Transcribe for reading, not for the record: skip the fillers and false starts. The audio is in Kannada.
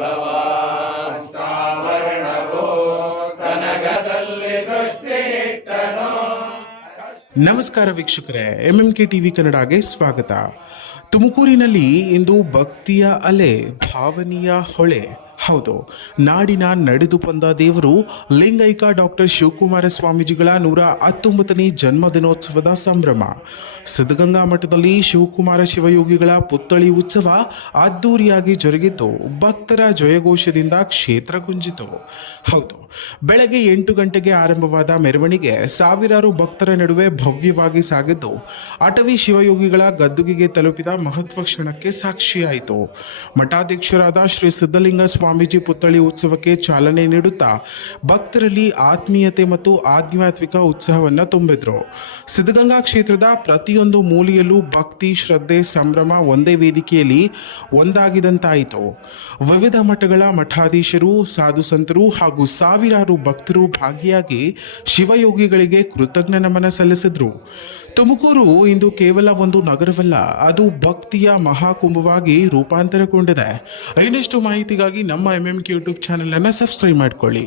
ವೈಭವಾವರ್ಣವೋ ಕನಗದಲ್ಲಿ ದೃಷ್ಟಿ ಇಟ್ಟನೋ. ನಮಸ್ಕಾರ ವೀಕ್ಷಕರೇ, MMK ಟಿವಿ ಕನ್ನಡಗೆ ಸ್ವಾಗತ. ತುಮಕೂರಿನಲ್ಲಿ ಇಂದು ಭಕ್ತಿಯ ಅಲೆ, ಭಾವನೀಯ ಹೊಳೆ. ಹೌದು, ನಾಡಿನ ನಡೆದು ಬಂದ ದೇವರು ಲಿಂಗೈಕ ಡಾಕ್ಟರ್ ಶಿವಕುಮಾರ ಸ್ವಾಮೀಜಿಗಳ 119ನೇ ಜನ್ಮದಿನೋತ್ಸವದ ಸಂಭ್ರಮ. ಸಿದ್ಧಗಂಗಾ ಮಠದಲ್ಲಿ ಶಿವಕುಮಾರ ಶಿವಯೋಗಿಗಳ ಪುತ್ಥಳಿ ಉತ್ಸವ ಅದ್ದೂರಿಯಾಗಿ ಜರುಗಿದ್ದು ಭಕ್ತರ ಜಯಘೋಷದಿಂದ ಕ್ಷೇತ್ರ ಗುಂಜಿತು. ಹೌದು, ಬೆಳಗ್ಗೆ 8 ಗಂಟೆಗೆ ಆರಂಭವಾದ ಮೆರವಣಿಗೆ ಸಾವಿರಾರು ಭಕ್ತರ ನಡುವೆ ಭವ್ಯವಾಗಿ ಸಾಗಿದ್ದು ಅಟವಿ ಶಿವಯೋಗಿಗಳ ಗದ್ದುಗೆಗೆ ತಲುಪಿದ ಮಹತ್ವ ಕ್ಷಣಕ್ಕೆ ಸಾಕ್ಷಿಯಾಯಿತು. ಮಠಾಧ್ಯಕ್ಷರಾದ ಶ್ರೀ ಸಿದ್ಧಲಿಂಗ ಸ್ವಾಮೀಜಿ ಪುತ್ಥಳಿ ಉತ್ಸವಕ್ಕೆ ಚಾಲನೆ ನೀಡುತ್ತಾ ಭಕ್ತರಲ್ಲಿ ಆತ್ಮೀಯತೆ ಮತ್ತು ಆಧ್ಯಾತ್ಮಿಕ ಉತ್ಸಾಹವನ್ನು ತುಂಬಿದ್ರು. ಸಿದ್ಧಗಂಗಾ ಕ್ಷೇತ್ರದ ಪ್ರತಿಯೊಂದು ಮೂಲೆಯಲ್ಲೂ ಭಕ್ತಿ, ಶ್ರದ್ಧೆ, ಸಂಭ್ರಮ ಒಂದೇ ವೇದಿಕೆಯಲ್ಲಿ ಒಂದಾಗಿದಂತಾಯಿತು. ವಿವಿಧ ಮಠಗಳ ಮಠಾಧೀಶರು, ಸಾಧು ಸಂತರು ಹಾಗೂ ಸಾವಿರಾರು ಭಕ್ತರು ಭಾಗಿಯಾಗಿ ಶಿವಯೋಗಿಗಳಿಗೆ ಕೃತಜ್ಞ ನಮನ ಸಲ್ಲಿಸಿದ್ರು. ತುಮಕೂರು ಇಂದು ಕೇವಲ ಒಂದು ನಗರವಲ್ಲ, ಅದು ಭಕ್ತಿಯ ಮಹಾಕುಂಭವಾಗಿ ರೂಪಾಂತರಗೊಂಡಿದೆ. ಇನ್ನಷ್ಟು ಮಾಹಿತಿಗಾಗಿ ನಮ್ಮ MMK ಯೂಟ್ಯೂಬ್ ಚಾನೆಲ್ ಅನ್ನು ಸಬ್ಸ್ಕ್ರೈಬ್ ಮಾಡಿಕೊಳ್ಳಿ.